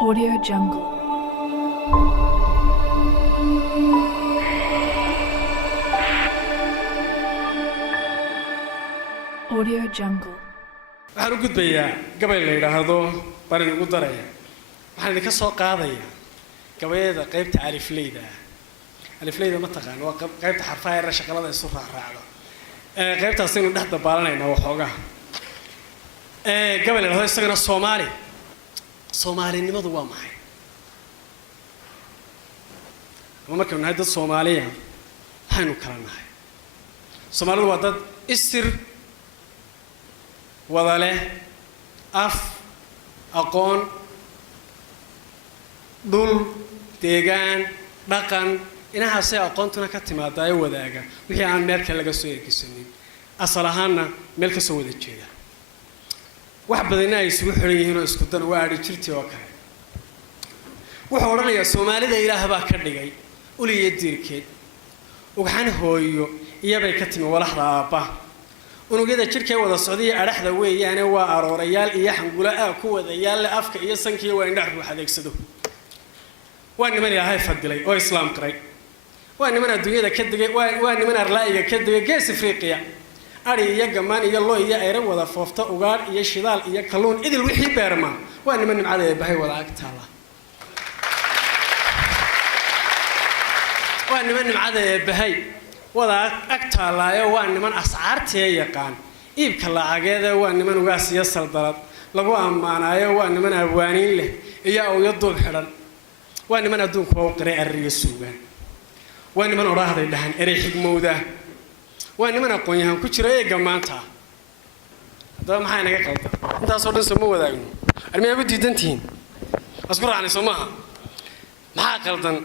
Audio Jungle. Audio Jungle. waxaan u gudbayaa gabay la yiraahdo barin ugu daraya waxaan idinka soo qaadayaa gabayada qaybta alifleyda ma taqaan waa qaybta xarfaha yar shaqalada isu raacraacdo qaybtaas inuu dhex dabaalanayna waxoogaa gabay la yiraahdo isagana Soomaalinimadu waa maxay markaan nahay dad Soomaaliya waxaanu kala nahay Soomaalidu waa dad isir wadale af aqoon dhul deegaan dhaqan inahaas ay aqoontuna ka timaada ay wadaaga wixii aan meel kale laga soo eegsanin asal ahaanna meel ka soo wada jeeda wax badan ay isugu xiran yihiin oo isku dan waa ari jirtii oo kale wuxuu oranayaa Soomaalida Ilaahay baa ka dhigay uliye diirkeed waxaan hooyo iyabay ka timi walaxda aabba unugyada jirkay wada socday araxda weeyaan waa aroorayaal iyo xangula ku wada yaal afka iyo sankiyo waa indhax ruux adeegsado waa niman Ilaahay fadilay oo islaam qaray waa niman adduunyada ka digay waa niman arlaa'iga ka digay gees Afriqiya ari iyo gamaan iyo loo iyo ayra wada foofta ugaar iyo shidaal iyo kalluun idil wixii beerma waa niman nimcada ee bahay wada agtaala waa niman nimcada ee bahay wada agtaalaayo waa niman ascaartii yaqaan iibka lacageeda waa niman ugaas iyo saldalad lagu amaanayo waa niman abwaaniin leh iyo awyo dul xiran waa niman adduunka oo qiray ariga suugan waa niman oraahday dhahan eray xigmowda waa niman aqoon-yahan ku jira ee gamaanta hadaba maxay naga qaldan intaas oo dhan soo ma wadaagno armiyaa u diidantiin asku raacnay Soomaha maxaa qaldan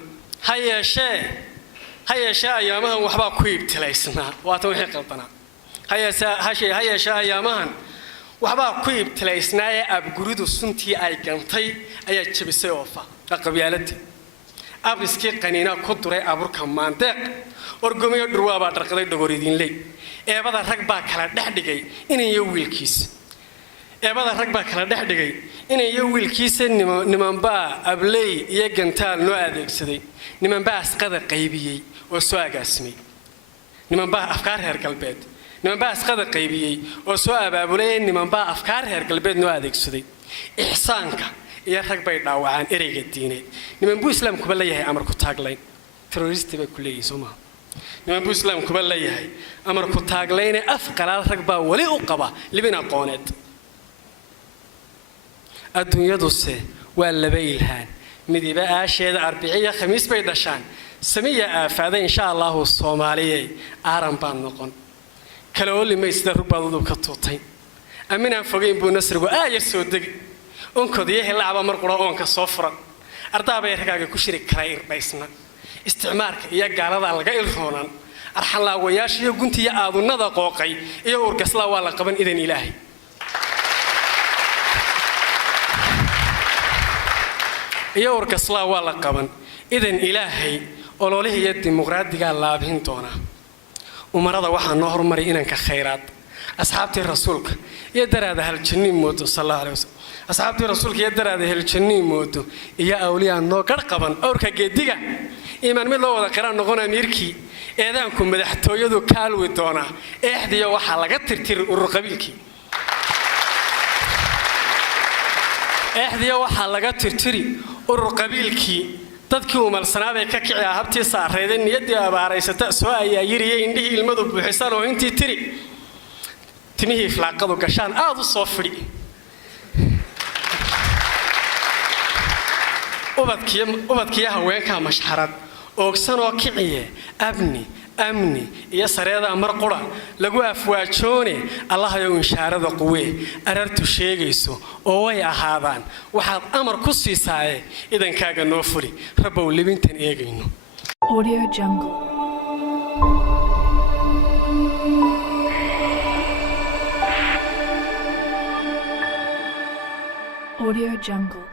hayeeshe ayaamahan waxba ku ibtilaysnaa waata wixii qaldana hayeeshe ayaamahan waxba ku ibtilaysnaa ee abguridu suntii ay gantay ayaa jabisay oofa qabyaaladii abriskii qaniina ku duray aburka maandeeq orgomiyo dhurwaaba dharqaday dhagoridinley eebada rag baa kala dhexdhigay inayo wiilkiisa nimanbaa abley iyo gantaal noo adeegsaday nimanbaa asqada qaybiyay oo soo agaasimay nimanbaa afkaar reer galbeed nimanbaa asqada qaybiyay oo soo abaabulay nimanbaa afkaar reer galbeed noo adeegsaday ihsaanka iyo rag bay dhaawacaan ereyga diineed nimanbuu islaamkuba leeyahay amar ku taaglayn terrorist bay ku leeyihiin Soomaha nimanbuu islaamkuba leeyahay amar ku taaglayn af qalaad rag baa wali u qaba libin aqooneed adduunyaduse waa laba ilhaan midiba aasheeda arbiciya khamiis bay dhashaan samiya aafaada insha Allah Soomaaliyay aaran baan noqon kala wali sida rubadoodu ka tootay aminaan fogeyn buu nasrigu aayar soo degi onkodiyaha laaba mar qura oonka soo furan ardaabay ragaaga ku shiri karay irbaysna isticmaalka iyo gaalada laga ilroonan arxan laawayaasha iyo guntiya aadunada qooqay iyo urgasla waa la qaban idan Ilaahay iyo urgasla waa la qaban idan Ilaahay ololihiya dimuqraadiga laabhin doona umarada waxaa noo hormaray inanka khayraad asxaabtii rasuulka iyo daraada hal janni moodo sallallahu alayhi wasallam asxaabtii rasuulka iyo daraada hal janni moodo iyo awliyaa noo gar qaban awrka geediga iimaan mid loo wada qaraan noqon amiirkii eedaanku madaxtooyadu kaalwi doona eexdiyo waxa laga tirtir urur qabiilkii eexdiyo waxa laga tirtiri urur qabiilkii dadkii umalsanaabay ka kiciya habtii saareeday niyadii abaaraysata soo ayaa yiriyay indhihii ilmadu buuxisan oo intii tiri timihii flaaqadu gashaan aad u soo fidhi ubadkiya haweenka mashxarad oogsan oo kiciye amni iyo sareeda mar qura lagu afwaajoone Allah ayaa inshaarada quwee arartu sheegayso oo way ahaadaan waxaad amar ku siisaaye idankaaga noo furi rabow libintan eegayno Audio Jungle. Audio Jungle.